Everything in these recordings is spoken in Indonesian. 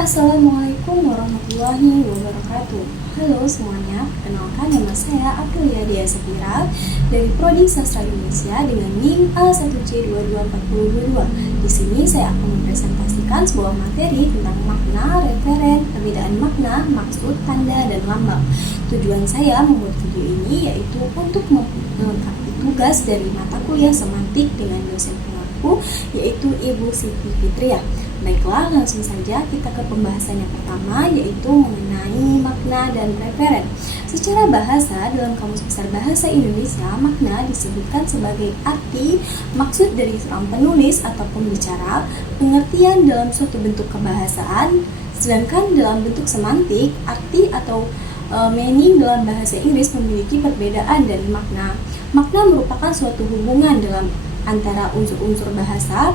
Assalamualaikum warahmatullahi wabarakatuh. Halo semuanya, perkenalkan nama saya Aprilia Dia Sapira dari Prodi Sastra Indonesia dengan NIM A1C224022. Di sini saya akan mempresentasikan sebuah materi tentang makna, referen, perbedaan makna, maksud, tanda, dan lambang. Tujuan saya membuat video ini yaitu untuk melengkapi tugas dari mata kuliah semantik dengan dosen pengampu yaitu Ibu Siti Fitria. Baiklah, langsung saja kita ke pembahasan yang pertama, yaitu mengenai makna dan referen. Secara bahasa, dalam Kamus Besar Bahasa Indonesia, makna disebutkan sebagai arti, maksud dari seorang penulis atau pembicara, pengertian dalam suatu bentuk kebahasaan, sedangkan dalam bentuk semantik, arti atau meaning dalam bahasa Inggris memiliki perbedaan dari makna. Makna merupakan suatu hubungan dalam antara unsur-unsur bahasa,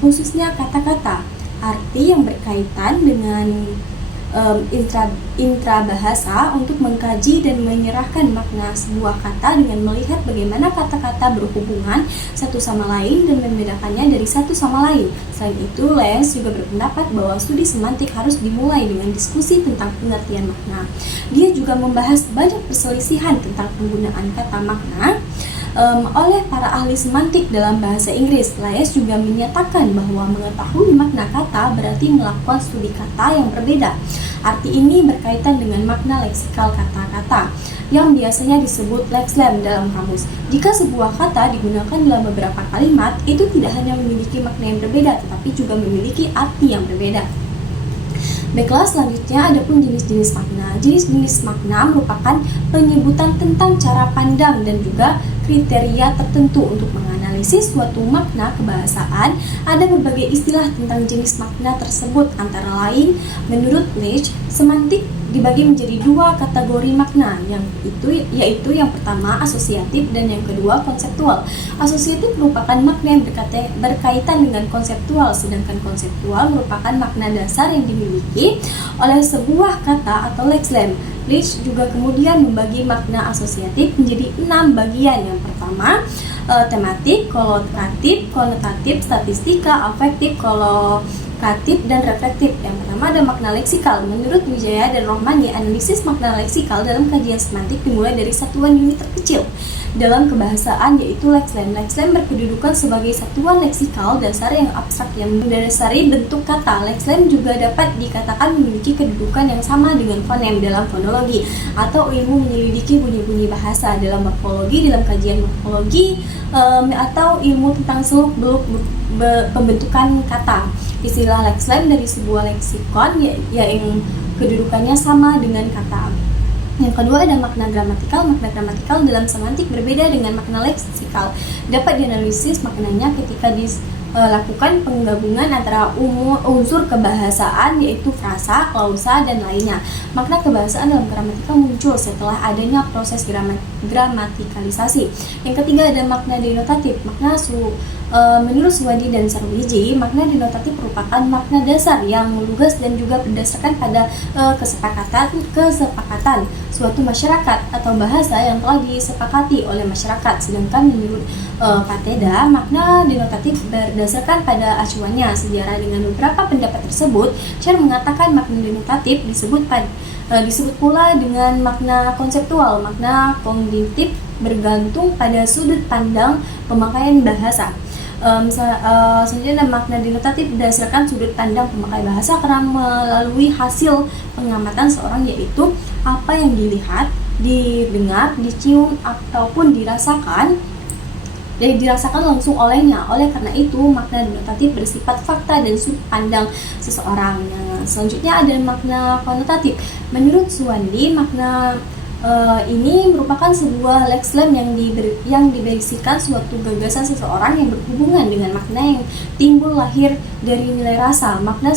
khususnya kata-kata, arti yang berkaitan dengan intra bahasa untuk mengkaji dan menyerahkan makna sebuah kata dengan melihat bagaimana kata-kata berhubungan satu sama lain dan membedakannya dari satu sama lain. Selain itu, Lenz juga berpendapat bahwa studi semantik harus dimulai dengan diskusi tentang pengertian makna. Dia juga membahas banyak perselisihan tentang penggunaan kata makna oleh para ahli semantik dalam bahasa Inggris. Lenz juga menyatakan bahwa mengetahui makna kata berarti melakukan studi kata yang berbeda. Arti ini berkaitan dengan makna leksikal kata-kata yang biasanya disebut lexlem dalam kamus. Jika sebuah kata digunakan dalam beberapa kalimat, itu tidak hanya memiliki makna yang berbeda, tetapi juga memiliki arti yang berbeda. Baiklah, selanjutnya ada pun jenis-jenis makna. Jenis-jenis makna merupakan penyebutan tentang cara pandang dan juga kriteria tertentu untuk menganalisis suatu makna kebahasaan. Ada berbagai istilah tentang jenis makna tersebut, antara lain menurut Leach, semantik dibagi menjadi dua kategori makna, yaitu yang pertama asosiatif dan yang kedua konseptual. Asosiatif merupakan makna yang berkaitan dengan konseptual, sedangkan konseptual merupakan makna dasar yang dimiliki oleh sebuah kata atau lexlem. Leach juga kemudian membagi makna asosiatif menjadi 6 bagian. Yang pertama, tematik, konotatif, statistika, afektif, kolokatif, dan reflektif. Yang pertama ada makna leksikal. Menurut Wijaya dan Rohmani, analisis makna leksikal dalam kajian semantik dimulai dari satuan unit terkecil dalam kebahasaan, yaitu lexlem. Lexlem berkedudukan sebagai satuan leksikal dasar yang abstrak yang mendasari bentuk kata. Lexlem juga dapat dikatakan memiliki kedudukan yang sama dengan fonem dalam fonologi atau ilmu menyelidiki bunyi-bunyi bahasa. Dalam morfologi, dalam kajian morfologi atau ilmu tentang seluk-beluk pembentukan kata. Istilah lexlem dari sebuah leksikon yang kedudukannya sama dengan kata. Yang kedua ada makna gramatikal. Makna gramatikal dalam semantik berbeda dengan makna leksikal. Dapat dianalisis maknanya ketika dilakukan penggabungan antara unsur kebahasaan yaitu frasa, klausa, dan lainnya. Makna kebahasaan dalam gramatikal muncul setelah adanya proses gramatikalisasi. Yang ketiga ada makna denotatif. Menurut Suwandi dan Sarwiji, makna denotatif merupakan makna dasar yang lugas dan juga berdasarkan pada kesepakatan suatu masyarakat atau bahasa yang telah disepakati oleh masyarakat. Sedangkan menurut Pateda, makna denotatif berdasarkan pada acuannya sejarah. Dengan beberapa pendapat tersebut, Cher mengatakan makna denotatif disebut pula dengan makna konseptual. Makna kognitif bergantung pada sudut pandang pemakaian bahasa. Selanjutnya makna denotatif berdasarkan sudut pandang pemakai bahasa karena melalui hasil pengamatan seorang, yaitu apa yang dilihat, didengar, dicium, ataupun dirasakan langsung olehnya. Oleh karena itu, makna denotatif bersifat fakta dan sudut pandang seseorang. Selanjutnya ada makna konotatif. Menurut Suwandi, makna ini merupakan sebuah lexlem yang diberisikan suatu gagasan seseorang yang berhubungan dengan makna yang timbul lahir dari nilai rasa. Makna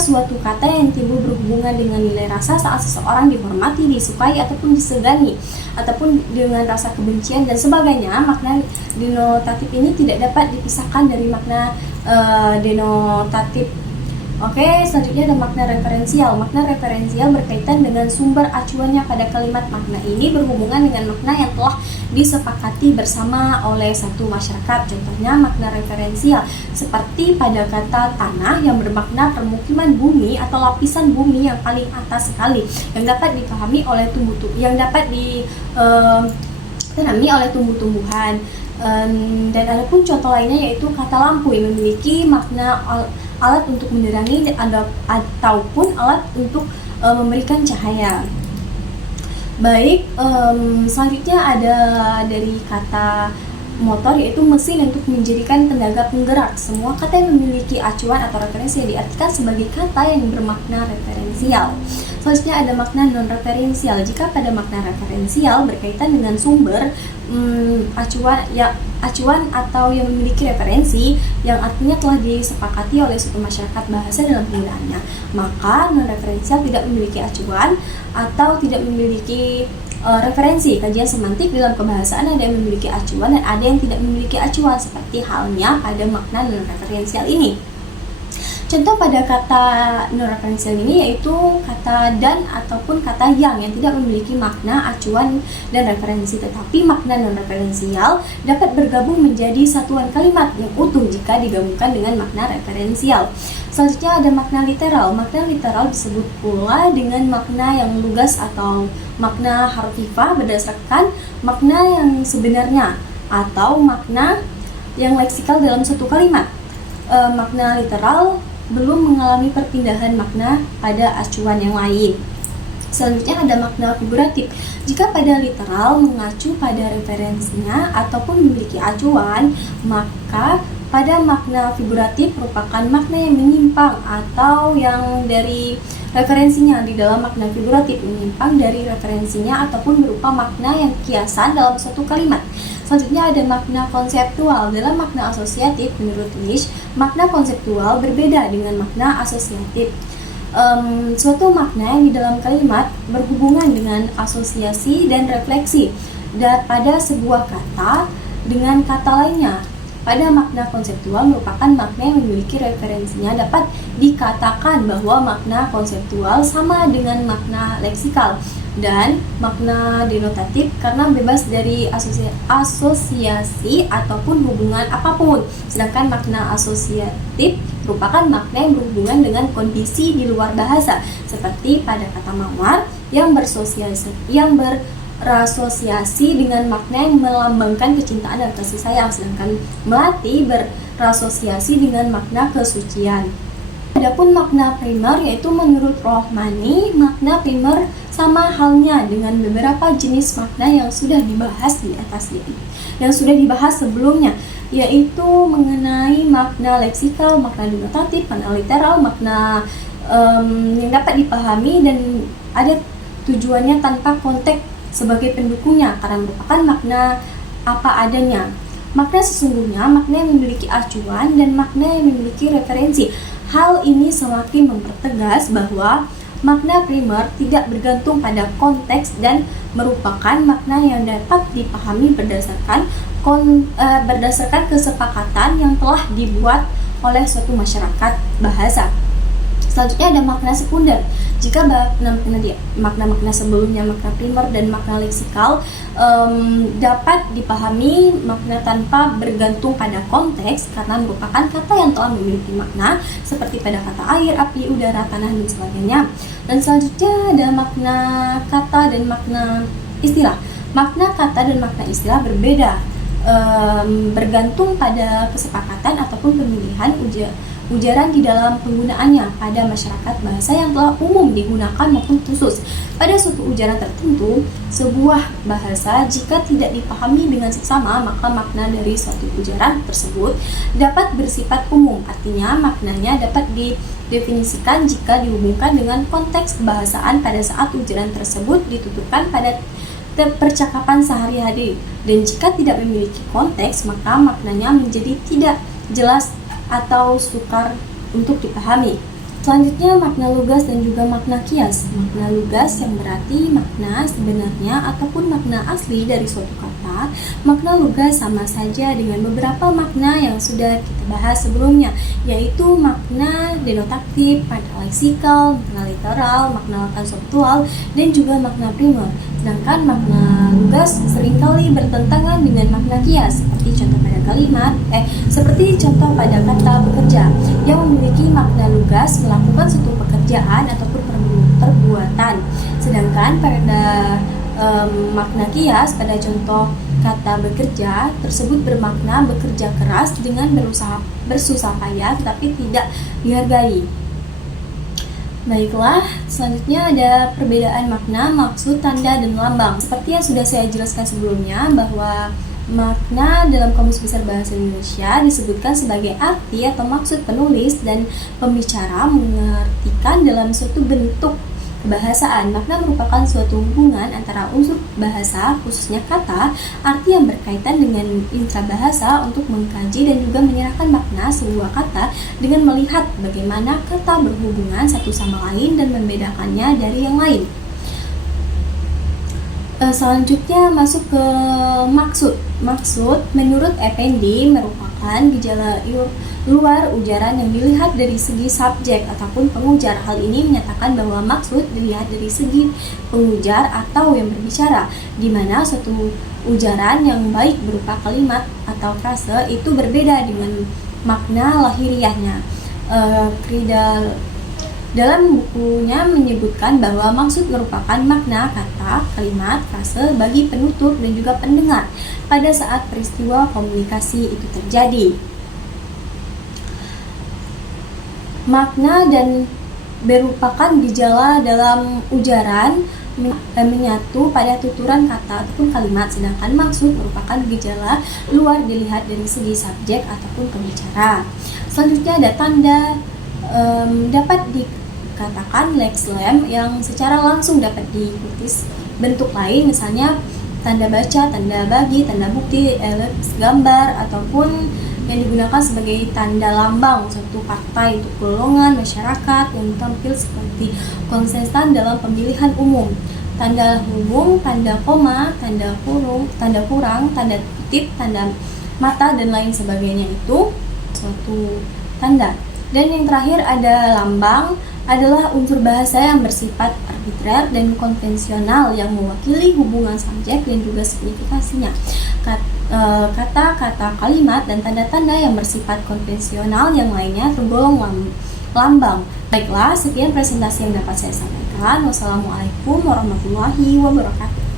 suatu kata yang timbul berhubungan dengan nilai rasa saat seseorang dihormati, disukai, ataupun disegani, ataupun dengan rasa kebencian dan sebagainya. Makna denotatif ini tidak dapat dipisahkan dari makna denotatif Oke, selanjutnya ada makna referensial. Makna referensial berkaitan dengan sumber acuannya pada kalimat. Makna ini berhubungan dengan makna yang telah disepakati bersama oleh satu masyarakat. Contohnya makna referensial seperti pada kata tanah yang bermakna permukiman bumi atau lapisan bumi yang paling atas sekali, yang dapat dipahami oleh ditanami oleh tumbuh-tumbuhan. Dan ada pun contoh lainnya yaitu kata lampu yang memiliki makna alat untuk menerangi ataupun alat untuk memberikan cahaya. Baik, selanjutnya ada dari kata motor yaitu mesin untuk menjadikan tenaga penggerak. Semua kata yang memiliki acuan atau referensi diartikan sebagai kata yang bermakna referensial. Selanjutnya ada makna non-referensial. Jika pada makna referensial berkaitan dengan sumber acuan atau yang memiliki referensi yang artinya telah disepakati oleh suatu masyarakat bahasa dalam penggunaannya, maka non-referensial tidak memiliki acuan atau tidak memiliki referensi. Kajian semantik dalam kebahasaan ada yang memiliki acuan dan ada yang tidak memiliki acuan, seperti halnya pada makna non-referensial ini. Contoh pada kata non-referensial ini yaitu kata dan ataupun kata yang tidak memiliki makna acuan dan referensi, tetapi makna non-referensial dapat bergabung menjadi satuan kalimat yang utuh jika digabungkan dengan makna referensial. Selanjutnya ada makna literal. Makna literal disebut pula dengan makna yang lugas atau makna harfiah berdasarkan makna yang sebenarnya atau makna yang leksikal dalam satu kalimat. Makna literal belum mengalami perpindahan makna pada acuan yang lain. Selanjutnya ada makna figuratif. Jika pada literal mengacu pada referensinya ataupun memiliki acuan, maka pada makna figuratif merupakan makna yang menyimpang atau yang dari referensinya. Di dalam makna figuratif menyimpang dari referensinya ataupun berupa makna yang kiasan dalam suatu kalimat. Selanjutnya ada makna konseptual. Dalam makna asosiatif, menurut Lisch, makna konseptual berbeda dengan makna asosiatif. Suatu makna yang di dalam kalimat berhubungan dengan asosiasi dan refleksi pada sebuah kata dengan kata lainnya. Pada makna konseptual merupakan makna yang memiliki referensinya. Dapat dikatakan bahwa makna konseptual sama dengan makna leksikal dan makna denotatif karena bebas dari asosiasi ataupun hubungan apapun. Sedangkan makna asosiatif merupakan makna yang berhubungan dengan kondisi di luar bahasa, seperti pada kata mawar yang berasosiasi dengan makna yang melambangkan kecintaan dan kasih sayang, sedangkan melati berasosiasi dengan makna kesucian. Adapun makna primer yaitu menurut Rohmani, makna primer sama halnya dengan beberapa jenis makna yang sudah dibahas di atas ini, yang sudah dibahas sebelumnya, yaitu mengenai makna leksikal, makna denotatif, makna literal, makna yang dapat dipahami dan ada tujuannya tanpa konteks sebagai pendukungnya karena merupakan makna apa adanya. Makna sesungguhnya, makna yang memiliki acuan dan makna yang memiliki referensi. Hal ini semakin mempertegas bahwa makna primer tidak bergantung pada konteks dan merupakan makna yang dapat dipahami berdasarkan kesepakatan yang telah dibuat oleh suatu masyarakat bahasa. Selanjutnya ada makna sekunder. Jika makna sebelumnya, makna primer dan makna leksikal dapat dipahami makna tanpa bergantung pada konteks karena merupakan kata yang telah memiliki makna seperti pada kata air, api, udara, tanah, dan sebagainya. Dan selanjutnya ada makna kata dan makna istilah. Makna kata dan makna istilah berbeda, bergantung pada kesepakatan ataupun pemilihan ujaran di dalam penggunaannya pada masyarakat bahasa yang telah umum digunakan maupun khusus. Pada suatu ujaran tertentu, sebuah bahasa jika tidak dipahami dengan seksama, maka makna dari suatu ujaran tersebut dapat bersifat umum. Artinya, maknanya dapat didefinisikan jika dihubungkan dengan konteks kebahasaan pada saat ujaran tersebut ditutupkan pada percakapan sehari-hari. Dan jika tidak memiliki konteks, maka maknanya menjadi tidak jelas atau sukar untuk dipahami. Selanjutnya makna lugas dan juga makna kias. Makna lugas yang berarti makna sebenarnya ataupun makna asli dari suatu kata. Makna lugas sama saja dengan beberapa makna yang sudah kita bahas sebelumnya, yaitu makna denotatif, makna leksikal, makna literal, makna konseptual, dan juga makna primer. Sedangkan makna lugas seringkali bertentangan dengan makna kias, seperti contoh pada kata bekerja yang memiliki makna lugas melakukan suatu pekerjaan ataupun perbuatan. Sedangkan pada makna kias pada contoh kata bekerja tersebut bermakna bekerja keras dengan bersusah payah tetapi tidak dihargai. Baiklah, selanjutnya ada perbedaan makna, maksud, tanda, dan lambang. Seperti yang sudah saya jelaskan sebelumnya bahwa makna dalam Kamus Besar Bahasa Indonesia disebutkan sebagai arti atau maksud penulis dan pembicara mengartikan dalam suatu bentuk kebahasaan. Makna merupakan suatu hubungan antara unsur bahasa, khususnya kata, arti yang berkaitan dengan intra bahasa untuk mengkaji dan juga menyerahkan makna sebuah kata dengan melihat bagaimana kata berhubungan satu sama lain dan membedakannya dari yang lain. Selanjutnya masuk ke maksud. Maksud menurut Effendi merupakan gejala luar ujaran yang dilihat dari segi subjek ataupun pengujar. Hal ini menyatakan bahwa maksud dilihat dari segi pengujar atau yang berbicara, di mana suatu ujaran yang baik berupa kalimat atau frase itu berbeda dengan makna lahiriahnya. Dalam bukunya menyebutkan bahwa maksud merupakan makna kata, kalimat, frase bagi penutur dan juga pendengar pada saat peristiwa komunikasi itu terjadi. Makna dan merupakan gejala dalam ujaran menyatu pada tuturan kata ataupun kalimat, sedangkan maksud merupakan gejala luar dilihat dari segi subjek ataupun pembicara. Selanjutnya ada tanda. Dapat dikatakan lex lem yang secara langsung dapat diikuti bentuk lain, misalnya tanda baca, tanda bagi, tanda bukti, elips gambar, ataupun yang digunakan sebagai tanda lambang suatu partai untuk golongan masyarakat yang tampil seperti konsisten dalam pemilihan umum. Tanda hubung, tanda koma, tanda kurang, tanda kutip, tanda mata, dan lain sebagainya itu suatu tanda. Dan yang terakhir ada lambang, adalah unsur bahasa yang bersifat arbitrer dan konvensional yang mewakili hubungan subjek dan juga signifikasinya. Kata-kata, kalimat, dan tanda-tanda yang bersifat konvensional yang lainnya tergolong lambang. Baiklah, sekian presentasi yang dapat saya sampaikan. Wassalamualaikum warahmatullahi wabarakatuh.